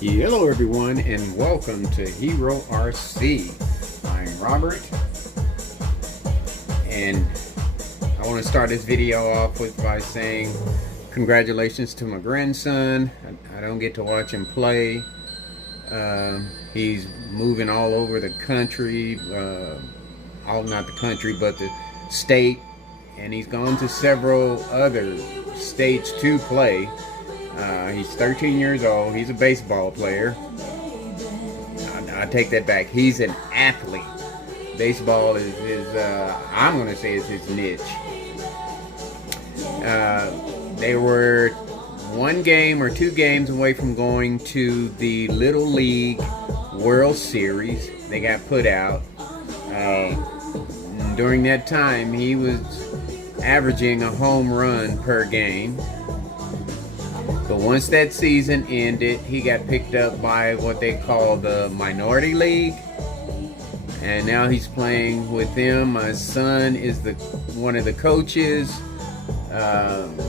Hello everyone and welcome to HERORC. I'm Robert and I want to start this video off by saying congratulations to my grandson. I don't get to watch him play. He's moving all over the country, not the country but the state, and he's gone to several other states to play. He's 13 years old. He's a baseball player. I take that back. He's an athlete. Baseball is I'm going to say is his niche. They were one game or two games away from going to the Little League World Series. They got put out. During that time, he was averaging a home run per game. But once that season ended, he got picked up by what they call the minority league, and now he's playing with them. My son is one of the coaches.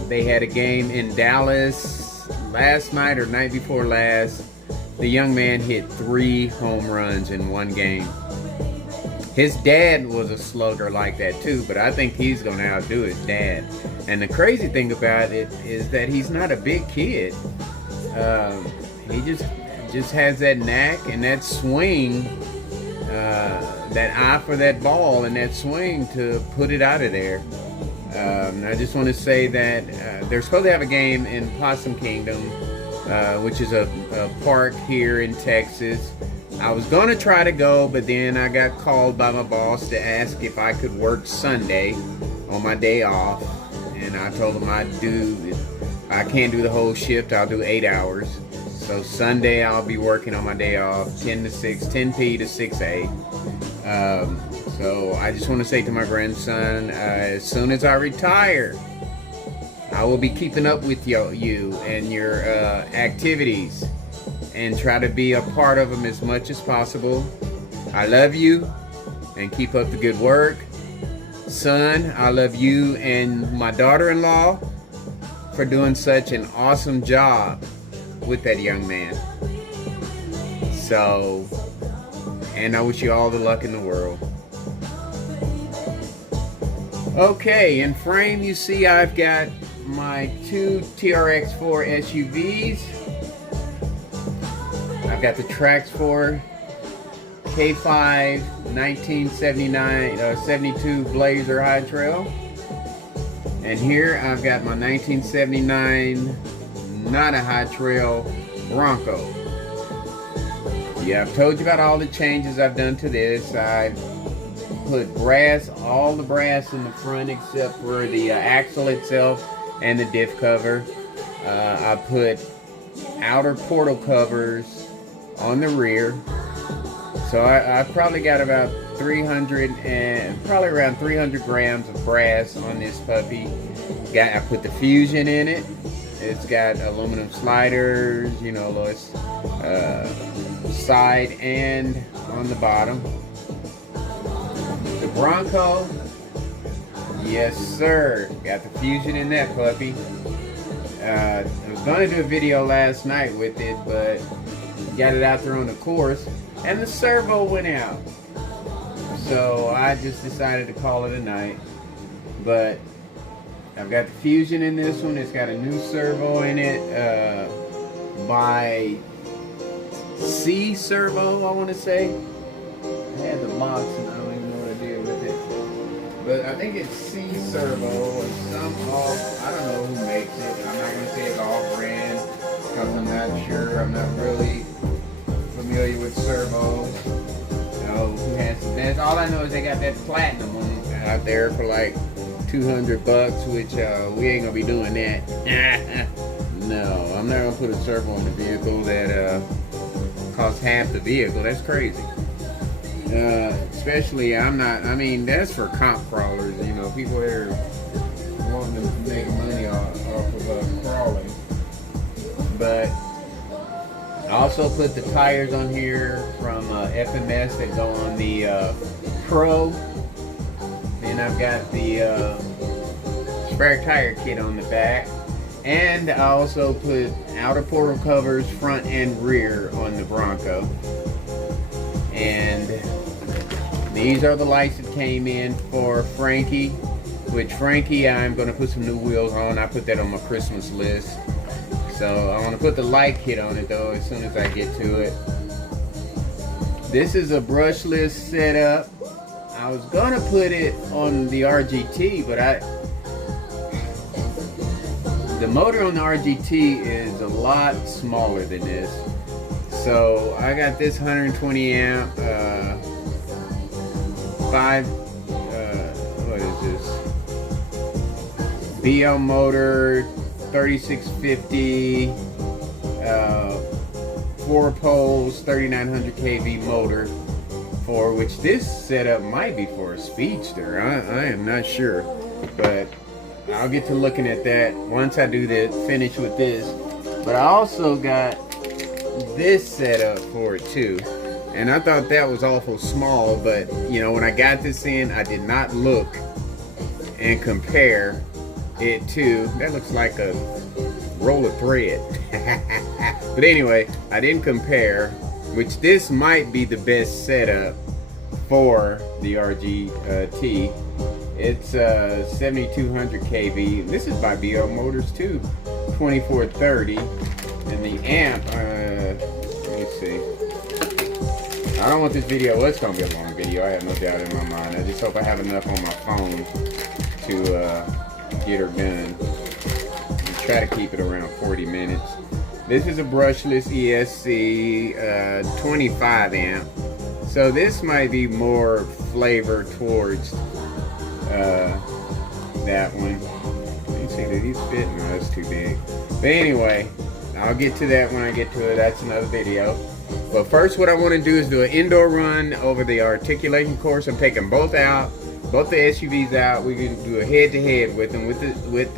They had a game in Dallas last night or night before last. The young man hit 3 home runs in one game. His dad was a slugger like that too, but I think he's going to outdo his dad. And the crazy thing about it is that he's not a big kid. He just has that knack and that swing, that eye for that ball and that swing to put it out of there. I just want to say that they're supposed to have a game in Possum Kingdom, which is a park here in Texas. I was going to try to go, but then I got called by my boss to ask if I could work Sunday on my day off. And I told him I can't do the whole shift, I'll do 8 hours. So Sunday I'll be working on my day off, 10 p to 6 a. So I just want to say to my grandson, as soon as I retire, I will be keeping up with you and your activities and try to be a part of them as much as possible. I love you and keep up the good work. Son, I love you and my daughter-in-law for doing such an awesome job with that young man. So, and I wish you all the luck in the world. Okay, in frame you see I've got my 2 TRX4 SUVs. I've got the Trax 4 K5 1972 Blazer High Trail, and here I've got my 1979 not a High Trail Bronco. Yeah, I've told you about all the changes I've done to this. I've put all the brass in the front except for the axle itself and the diff cover. I put outer portal covers on the rear. So I probably got about around 300 grams of brass on this puppy. I put the Fusion in it. It's got aluminum sliders, side and on the bottom. The Bronco, yes sir, got the Fusion in that puppy. I was going to do a video last night with it, but got it out there on the course and the servo went out, so I just decided to call it a night. But I've got the Fusion in this one. It's got a new servo in it, by C Servo, I want to say. I had the box and I don't even know what I did with it, but I think it's C Servo or I don't know who makes it. I'm not going to say it's all brand because I'm not sure. I'm not really familiar with servos. Who has the best? All I know is they got that platinum one out there for like $200, which we ain't gonna be doing that. No, I'm not gonna put a servo on the vehicle that costs half the vehicle. That's crazy. Especially that's for comp crawlers. People that are wanting to make money off of crawling. But I also put the tires on here from FMS that go on the Pro. Then I've got the spare tire kit on the back. And I also put outer portal covers front and rear on the Bronco. And these are the lights that came in for Frankie. Which Frankie, I'm going to put some new wheels on. I put that on my Christmas list. So I want to put the light kit on it though as soon as I get to it. This is a brushless setup. I was going to put it on the RGT, but the motor on the RGT is a lot smaller than this. So I got this 120 amp, what is this? BL motor, 3650, 4 poles, 3900 kV motor, for which this setup might be for a speedster. I am not sure, but I'll get to looking at that once I do the finish with this. But I also got this setup for it too, and I thought that was awful small, but you know, when I got this in, I did not look and compare it to, that looks like a roll of thread. But anyway, I didn't compare, which this might be the best setup for the RGT. It's 7200 kV. This is by BL Motors too, 2430. And the amp, let me see. I don't want this video, well, it's gonna be a long video, I have no doubt in my mind. I just hope I have enough on my phone to get her done. And try to keep it around 40 minutes. This is a brushless ESC 25 amp. So this might be more flavor towards that one. Let me see, do these fit? No, that's too big. But anyway, I'll get to that when I get to it. That's another video. But first, what I want to do is do an indoor run over the articulation course. I'm taking both out, both the SUVs out. We can do a head-to-head with them, with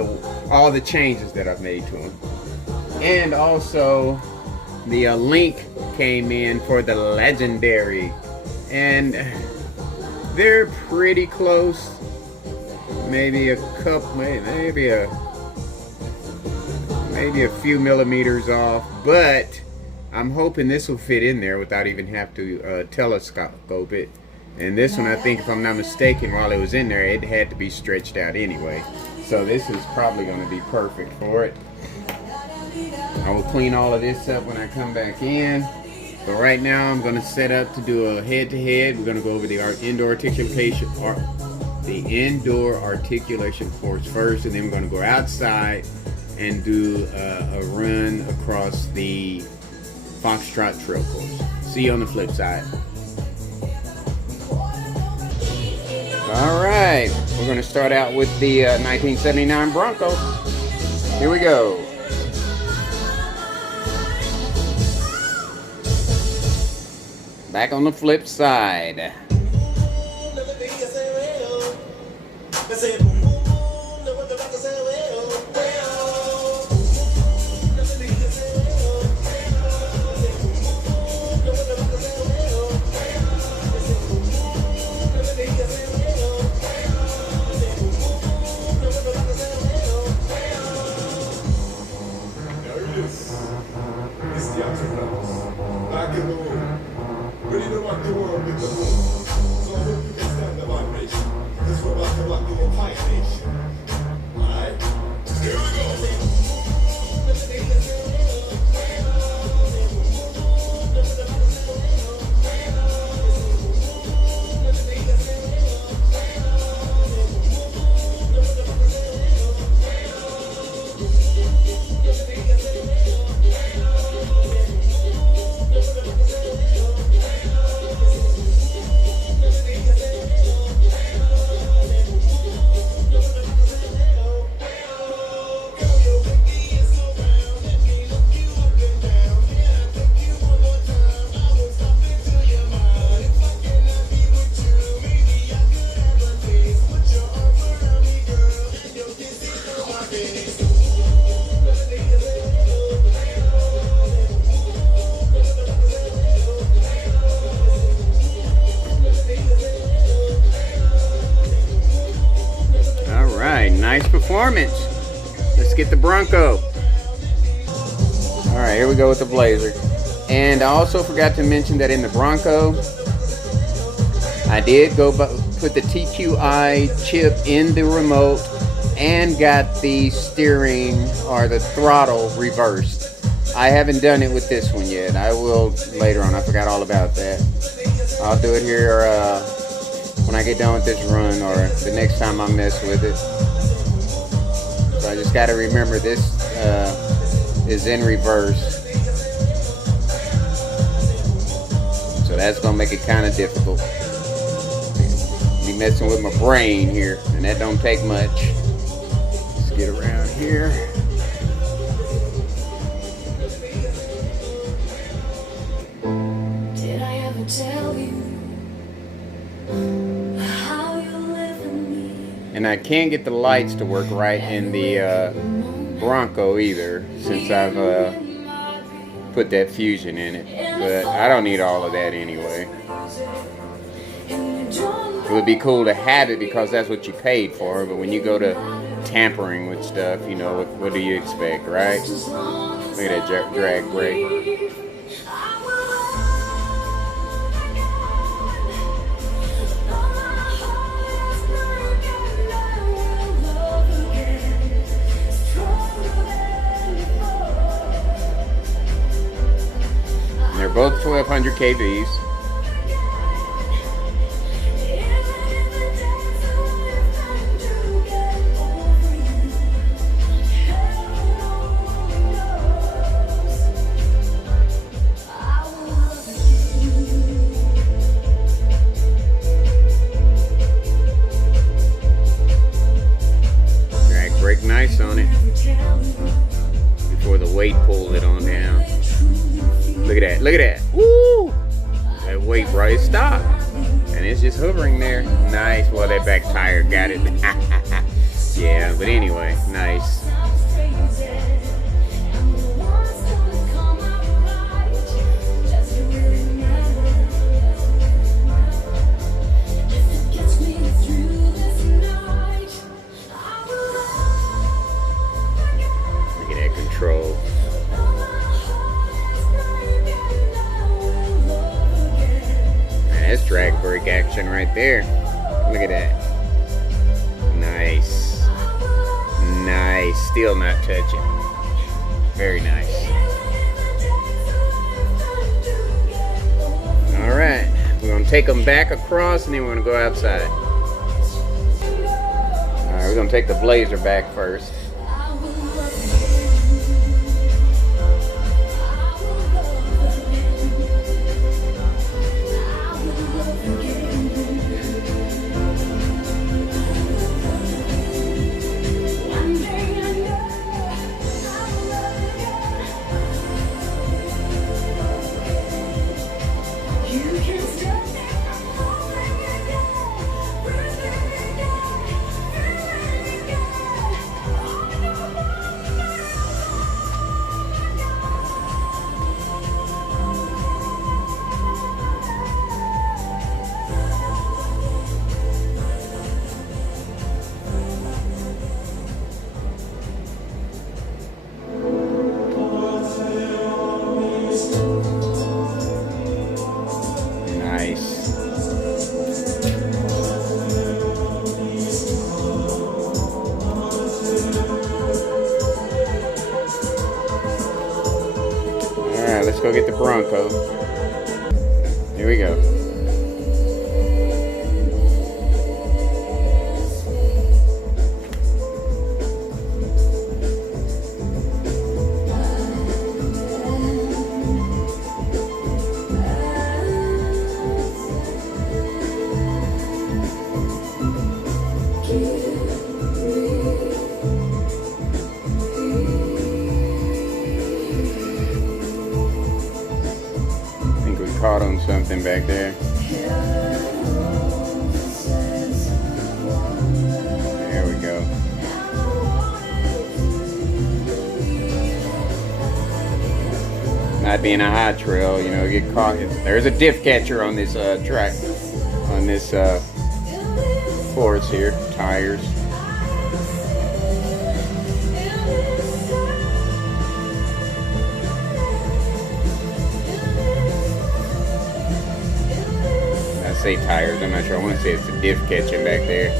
all the changes that I've made to them. And also, the link came in for the Legendary, and they're pretty close. Maybe a couple, maybe a few millimeters off, but I'm hoping this will fit in there without even have to telescope it. And this one, I think, if I'm not mistaken, while it was in there, it had to be stretched out anyway. So this is probably going to be perfect for it. I will clean all of this up when I come back in. But right now, I'm going to set up to do a head-to-head. We're going to go over the indoor articulation course first, and then we're going to go outside and do a run across the Foxtrot Trail course. See you on the flip side. Alright, we're going to start out with the 1979 Bronco. Here we go. Back on the flip side. Nice performance. Let's get the Bronco. Alright, here we go with the Blazer. And I also forgot to mention that in the Bronco, I did go put the TQI chip in the remote and got the steering or the throttle reversed. I haven't done it with this one yet. I will later on. I forgot all about that. I'll do it here when I get done with this run or the next time I mess with it. So I just got to remember this is in reverse. So that's going to make it kind of difficult. Be messing with my brain here, and that don't take much. Let's get around here. Did I ever tell you how you live in me? And I can't get the lights to work right in the Bronco either, since I've put that Fusion in it. But I don't need all of that anyway. It would be cool to have it because that's what you paid for, but when you go to tampering with stuff, you know, what do you expect, right? Look at that drag brake. And they're both 1200 kVs. Brake nice on it before the weight pulled it on down. Look at that, look at that. Woo! That weight right stopped. And it's just hovering there. Nice. Well, that back tire got it. Yeah, but anyway, nice. Control. Man, that's drag brake action right there. Look at that. Nice. Nice. Still not touching. Very nice. Alright. We're going to take them back across and then we're going to go outside. Alright, we're going to take the Blazer back first. Let's go get the Bronco. Here we go. Caught on something back there. There we go. Not being a high trail, you know, get caught. There's a diff catcher on this track, on this course here. Tires. say tires. I'm not sure. I want to say it's the diff catching back there.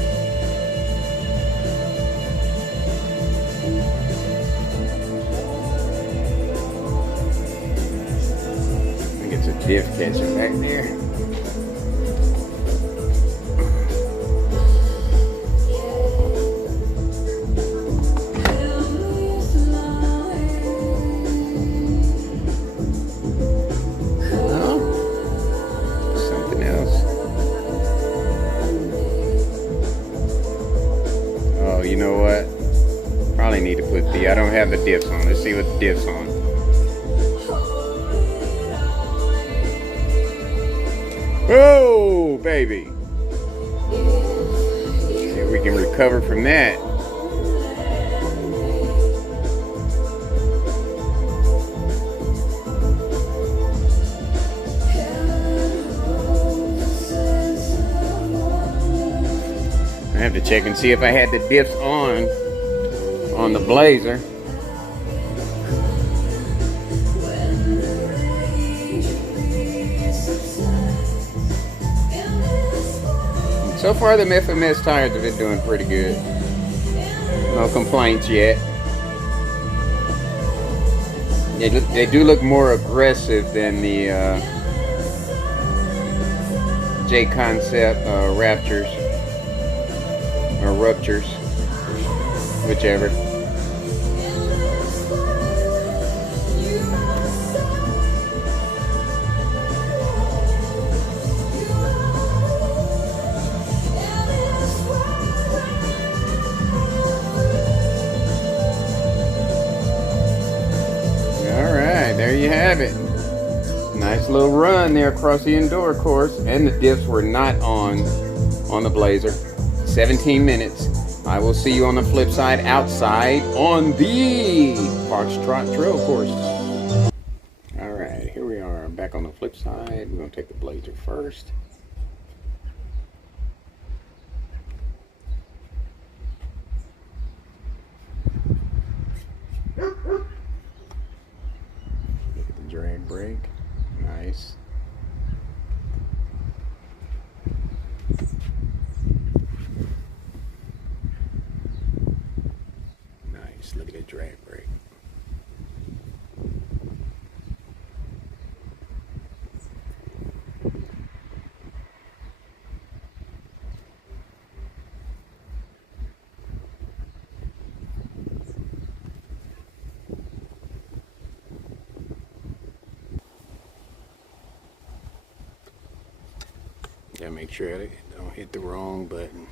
I think it's a diff catching back there. You know what? Probably need to put the, I don't have the diffs on. Let's see what the diffs on. Oh, baby. See if we can recover from that. I have to check and see if I had the diffs on the Blazer. So far, the FMS tires have been doing pretty good. No complaints yet. They do look more aggressive than the J Concept Raptors. Or ruptures, whichever. Alright, there you have it. Nice little run there across the indoor course, and the diffs were not on the Blazer. 17 minutes. I will see you on the flip side outside on the Foxtrot Trail course. Alright, here we are back on the flip side. We're going to take the Blazer first. Look at the drag brake. Nice. Look at that drag brake. Gotta make sure I don't hit the wrong button.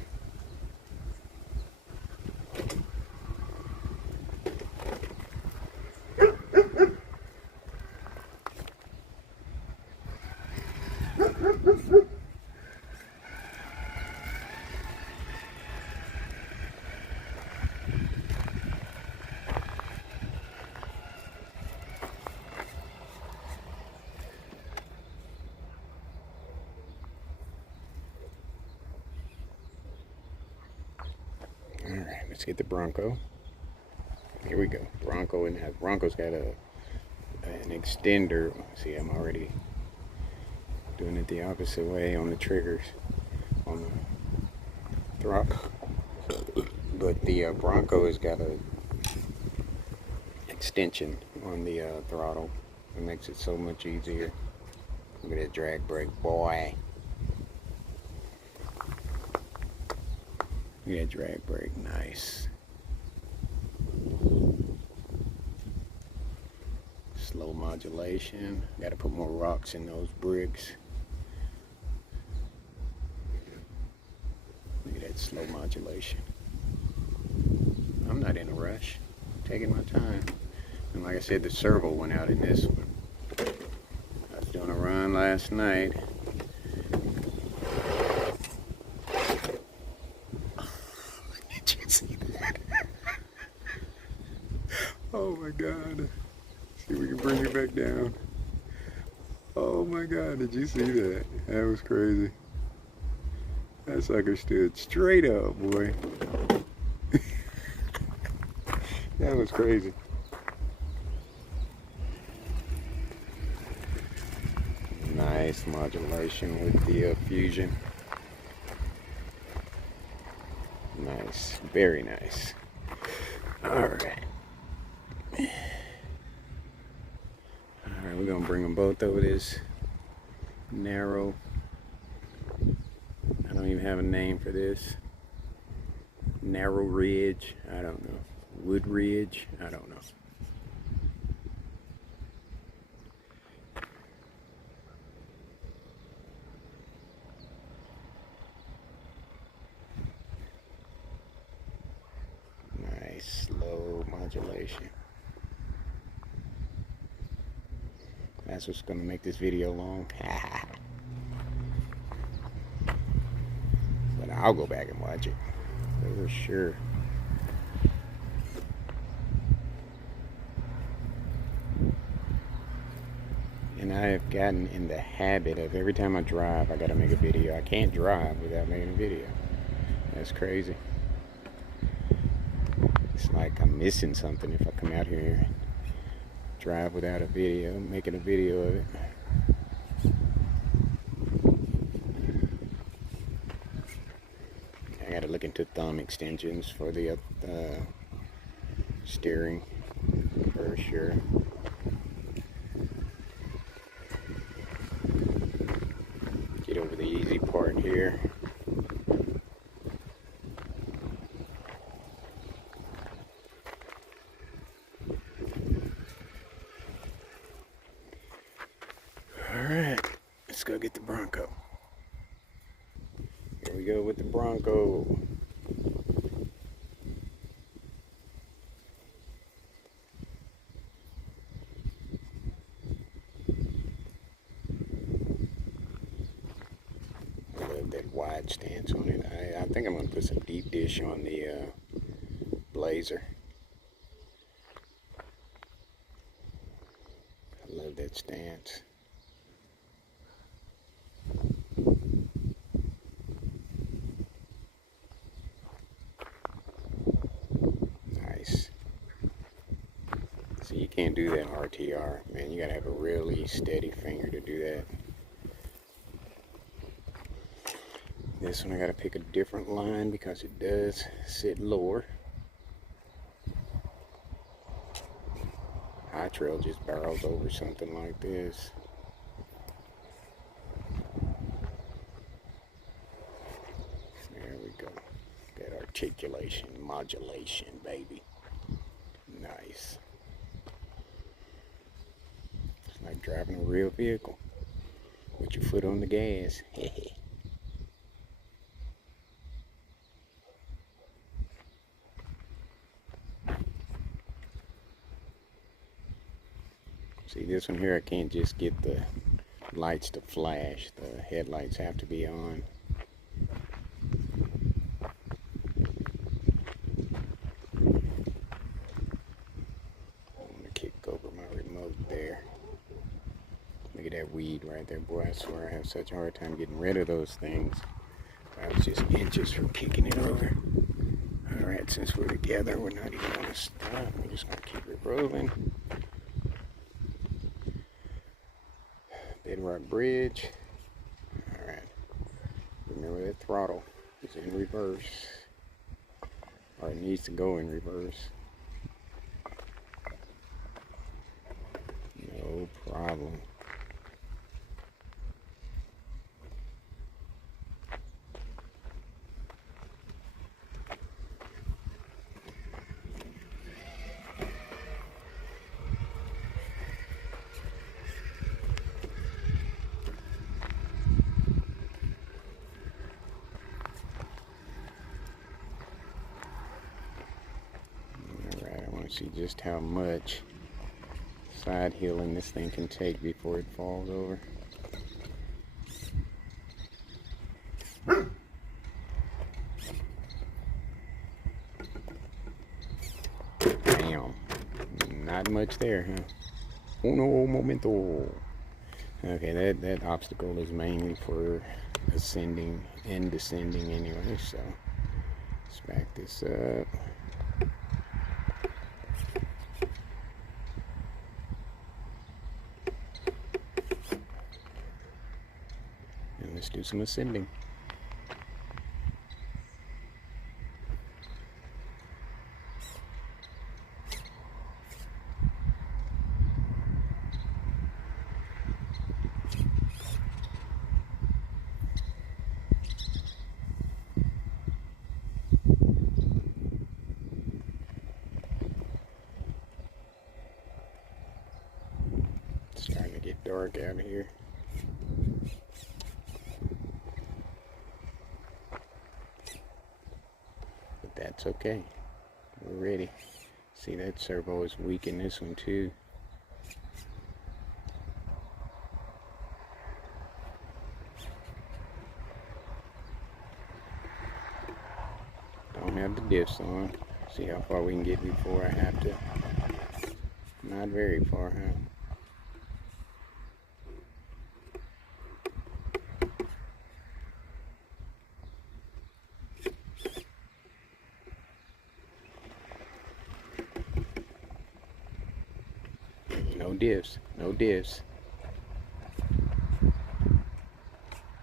Alright, let's get the Bronco. Here we go. Bronco, and Bronco's got an extender. See, I'm already doing it the opposite way on the triggers, on the throttle. But the Bronco has got a extension on the throttle. It makes it so much easier. Look at that drag brake, boy. Look at that drag brake, nice. Slow modulation. Got to put more rocks in those bricks. Look at that slow modulation. I'm not in a rush. I'm taking my time. And like I said, the servo went out in this one. I was doing a run last night. Did you see that? Oh my God. See if we can bring it back down. Oh my God, did you see that? That was crazy. That sucker stood straight up, boy. That was crazy. Nice. Nice modulation with the fusion. Nice, very nice. Alright. Alright, we're gonna bring them both over this narrow. I don't even have a name for this. Narrow ridge, I don't know. Wood ridge, I don't know. Nice slow modulation. That's what's gonna make this video long. But I'll go back and watch it for sure. And I have gotten in the habit of every time I drive, I gotta make a video. I can't drive without making a video. That's crazy. It's like I'm missing something if I come out here and drive without a video, making a video of it. I gotta look into thumb extensions for the steering for sure. Get over the easy part here. Alright, let's go get the Bronco. Here we go with the Bronco. I love that wide stance on it. I think I'm going to put some deep dish on the Blazer. I love that stance. Nice. See, you can't do that RTR, man. You gotta have a really steady finger to do that. This one I gotta pick a different line because it does sit lower. High trail just barrels over something like this. There we go. That articulation, modulation, baby. Nice. It's like driving a real vehicle with your foot on the gas. See, this one here, I can't just get the lights to flash. The headlights have to be on. I want to kick over my remote there. Look at that weed right there, boy. I swear I have such a hard time getting rid of those things. I was just inches from kicking it over. Alright, since we're together, we're not even going to stop. We're just going to keep it rolling. Bedrock Bridge. Alright. Remember that throttle is in reverse. Or it needs to go in reverse. No problem. See just how much side hilling this thing can take before it falls over. Damn, not much there, huh? Uno momento. Okay, that obstacle is mainly for ascending and descending anyway, so let's back this up. do some ascending. It's starting to get dark out here. But that's okay. We're ready. See, that servo is weak in this one too. Don't have the diffs on. See how far we can get before I have to. Not very far, huh? No diffs, no diffs.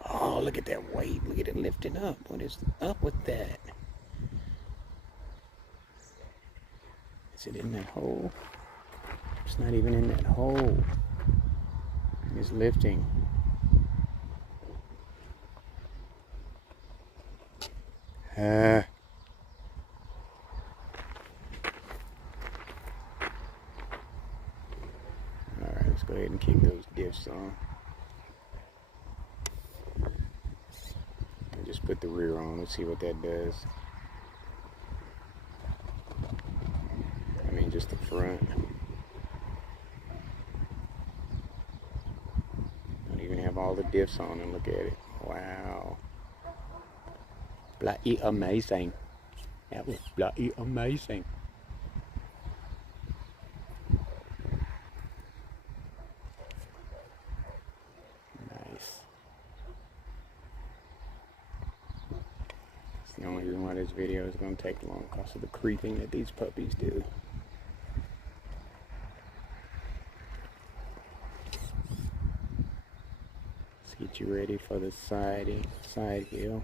Oh, look at that weight. Look at it lifting up. What is up with that? Is it in that hole? It's not even in that hole. It's lifting. Alright, let's go ahead and kick those diffs on. I just put the rear on. Let's see what that does. I mean, just the front. Don't even have all the diffs on, and look at it. Wow. Bloody amazing. That was bloody amazing. Nice. It's the only reason why this video is going to take long because of the creeping that these puppies do. Let's get you ready for the side hill.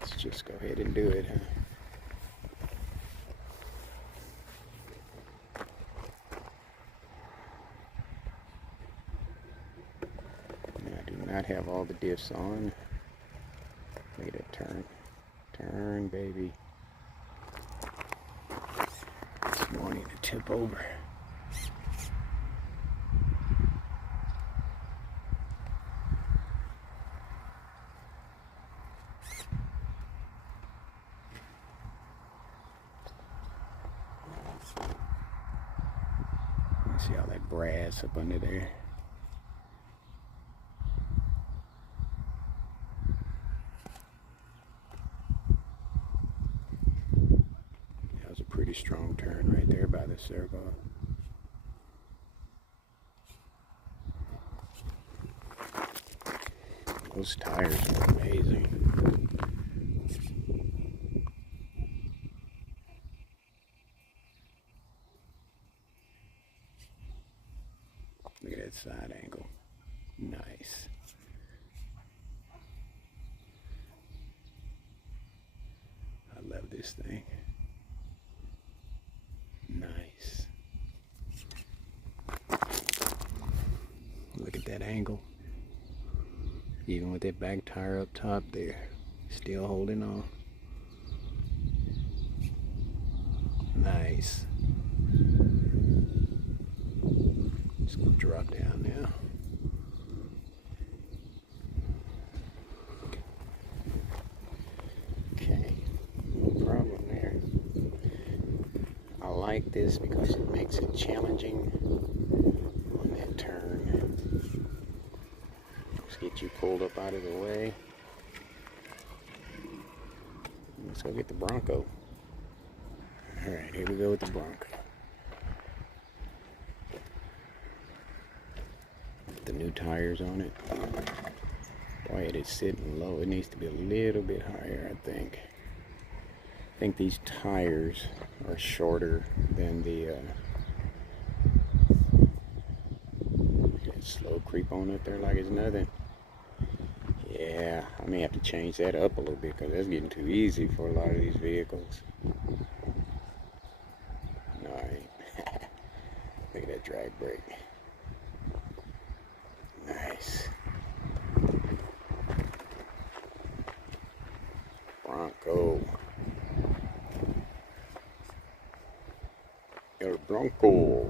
Let's just go ahead and do it, huh? I do not have all the diffs on. Look at that turn. Turn, baby. It's wanting to tip over. See all that brass up under there. That was a pretty strong turn right there by the servo. Those tires are amazing. Look at that side angle. Nice. I love this thing. Nice. Look at that angle. Even with that back tire up top there, still holding on. Nice. Just gonna drop down now. Okay, no problem there. I like this because it makes it challenging on that turn. Just get you pulled up out of the way. Let's go get the Bronco. Alright, here we go with the Bronco. The new tires on it. Boy, it is sitting low. It needs to be a little bit higher, I think. think these tires are shorter than the slow creep on up there like it's nothing. Yeah, I may have to change that up a little bit because that's getting too easy for a lot of these vehicles. Alright. Look at that drag brake. Nice. Bronco. El Bronco.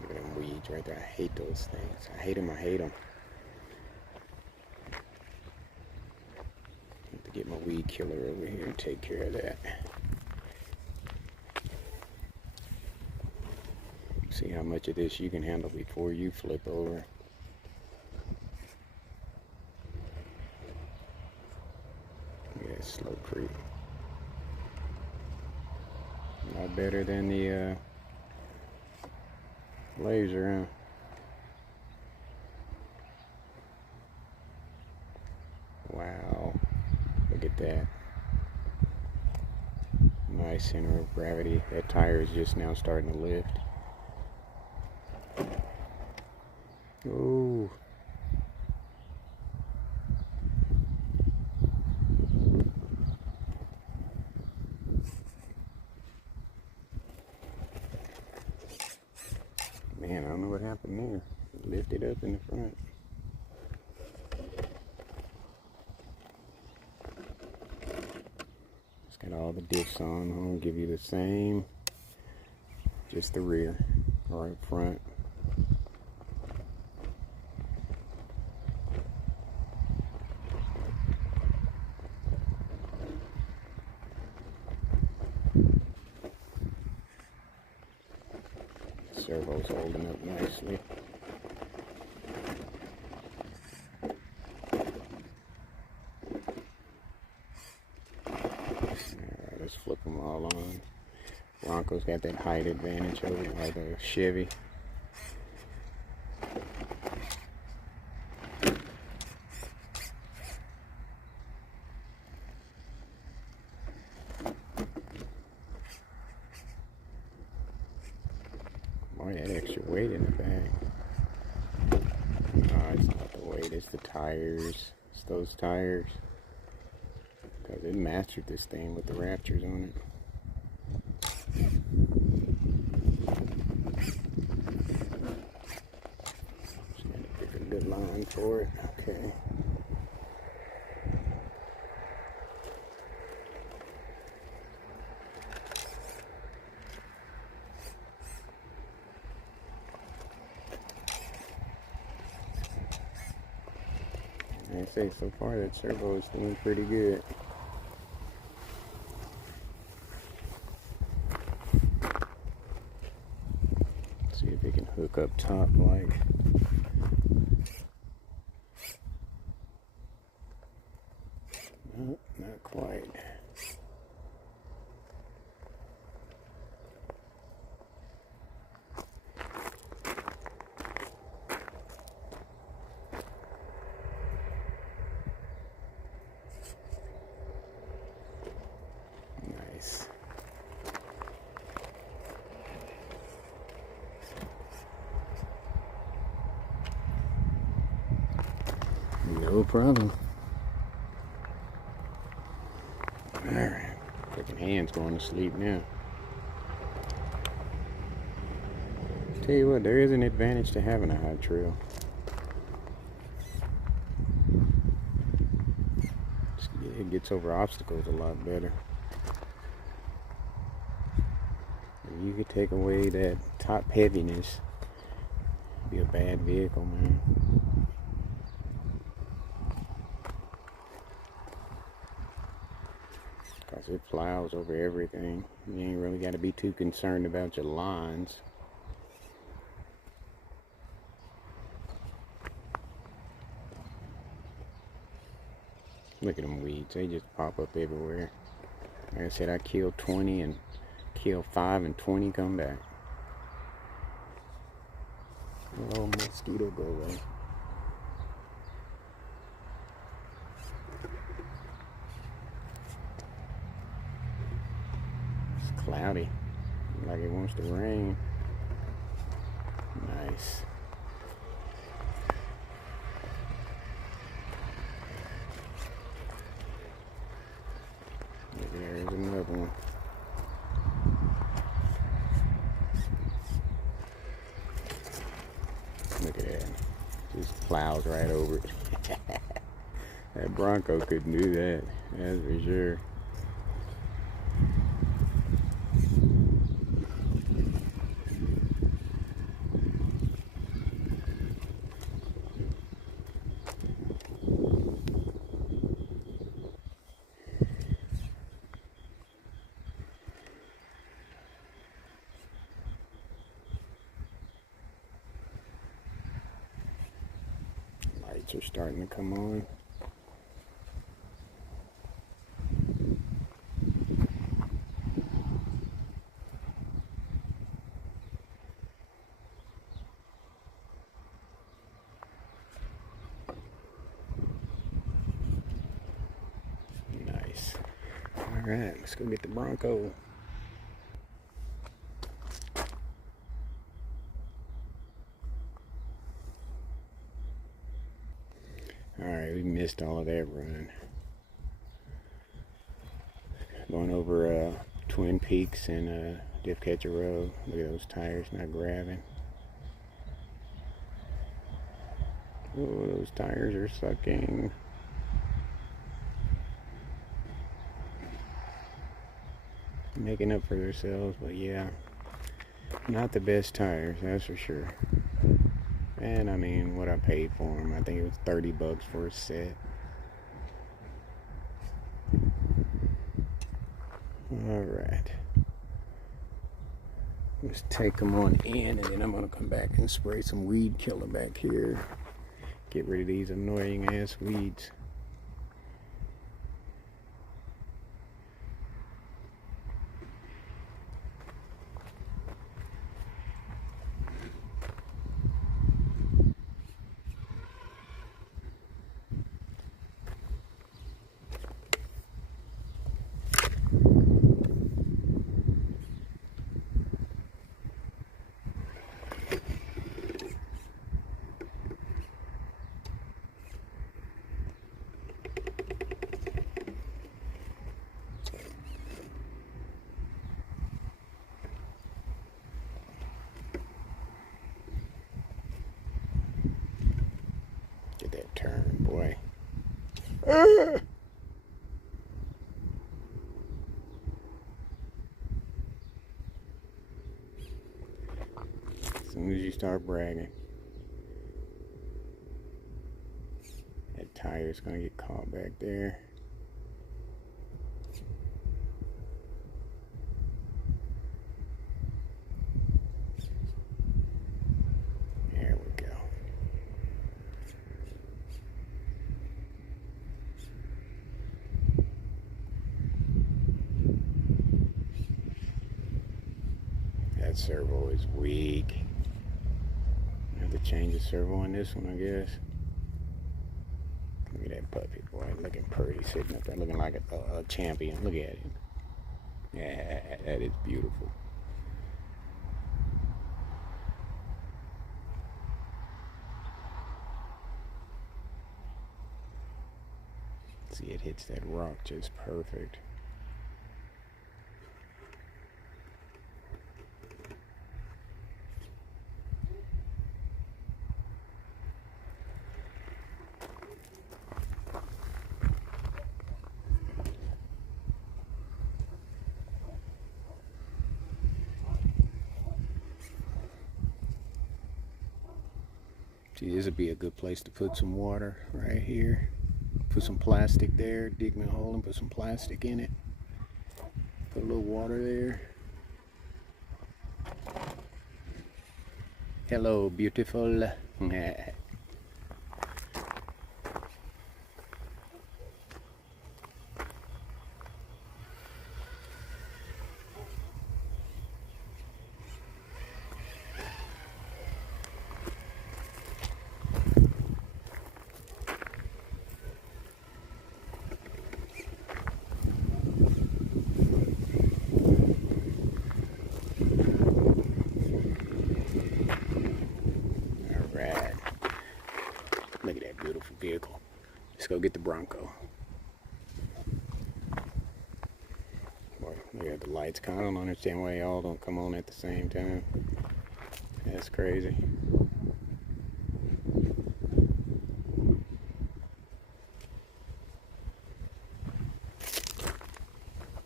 Look at them weeds right there. I hate those things. I hate them. I hate them. Have to get my weed killer over here and take care of that. See how much of this you can handle before you flip over. Look at that slow creep. A lot better than the laser, huh? Wow, look at that. Nice center of gravity. That tire is just now starting to lift. Oh. Man, I don't know what happened there. It lifted up in the front. It's got all the diffs on. I'm gonna give you the same, just the rear or up front. Servo's holding up nicely. Alright, let's flip them all on. Bronco's got that height advantage over the Chevy. Boy, that extra weight in the back. No, it's not the weight, it's the tires. It's those tires. Because it mastered this thing with the Raptors on it. Just gotta pick a good line for it. Okay. I say so far that servo is doing pretty good. See if it can hook up top like. Nope, not quite. Nice. No problem. Alright. Freaking hand's going to sleep now. Tell you what, there is an advantage to having a hot trail. It gets over obstacles a lot better. If you could take away that top heaviness, it'd be a bad vehicle, man. Because it plows over everything. You ain't really got to be too concerned about your lines. Look at them weeds, they just pop up everywhere. Like I said, I kill 20 and kill 5 and 20 come back. Oh, mosquito, go away. cloudy. Like it wants to rain. Nice. There's another one. Look at that. Just plows right over it. That Bronco couldn't do that. That's for sure. Lights are starting to come on. Nice. All right, let's go get the Bronco. Alright, we missed all of that run. Going over Twin Peaks and Dip Catcher Road. Look at those tires not grabbing. Oh, those tires are sucking. Making up for themselves, but yeah. Not the best tires, that's for sure. And I mean, what I paid for them, I think it was $30 for a set. Alright. Let's take them on in, and then I'm going to come back and spray some weed killer back here. Get rid of these annoying ass weeds. Get that turn, boy. As soon as you start bragging, that tire's gonna get caught back there. There we go. That servo is weak. I have to change the servo on this one, I guess. Look at that puppy, boy, looking pretty, sitting up there, looking like a champion. Look at him. Yeah, that is beautiful. See, it hits that rock just perfect. See, this would be a good place to put some water right here. Put some plastic there, dig me a hole and put some plastic in it. Put a little water there. Hello, beautiful. vehicle. Let's go get the Bronco. Boy, look at the lights. I don't understand why y'all don't come on at the same time. That's crazy.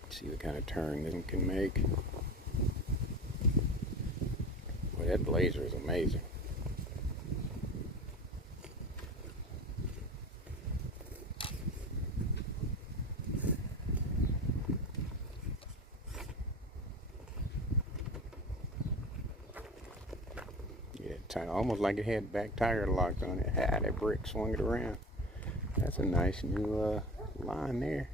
See what kind of turn this one can make. Boy, that Blazer is amazing. Yeah, almost like it had back tire locked on it. That brick swung it around. That's a nice new line there.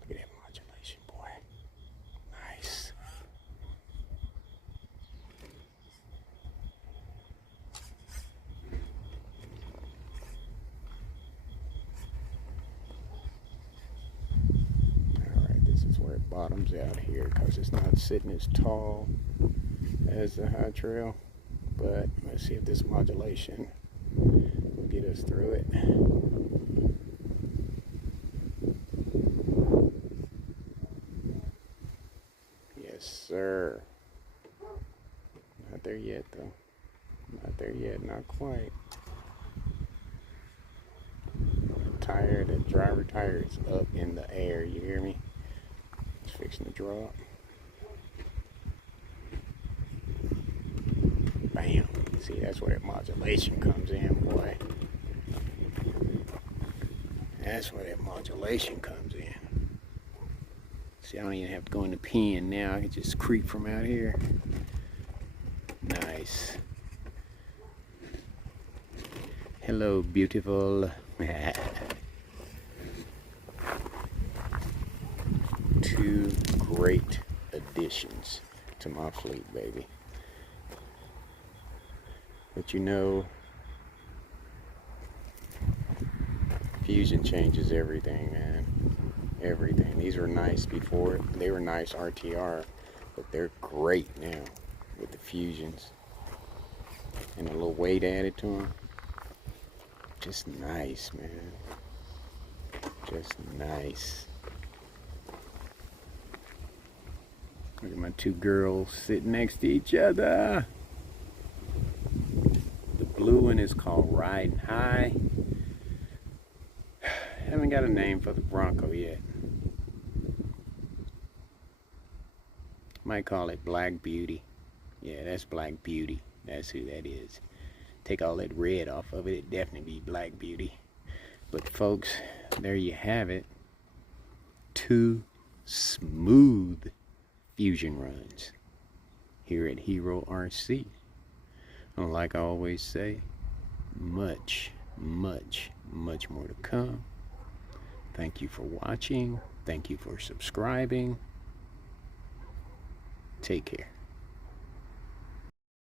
Look at that modulation, boy. Nice. Alright, this is where it bottoms out here because it's not sitting as tall as the high trail. But let's see if this modulation will get us through it. Yes, sir. Not there yet, though. Not there yet, not quite. The tire, the driver tire is up in the air, you hear me? It's fixing to drop. Bam. See, that's where that modulation comes in, boy. That's where that modulation comes in. See, I don't even have to go in the pen now. I can just creep from out here. Nice. Hello, beautiful. Two great additions to my fleet, baby. But you know, Fusion changes everything, man. Everything. These were nice before. They were nice RTR, but they're great now with the Fusions. And a little weight added to them. Just nice, man. Just nice. Look at my two girls sitting next to each other. Blue one is called Riding High. Haven't got a name for the Bronco yet. Might call it Black Beauty. Yeah, that's Black Beauty. That's who that is. Take all that red off of it, it'd definitely be Black Beauty. But folks, there you have it. Two smooth Fusion runs here at HERORC. And like I always say, much, much, much more to come. Thank you for watching. Thank you for subscribing. Take care.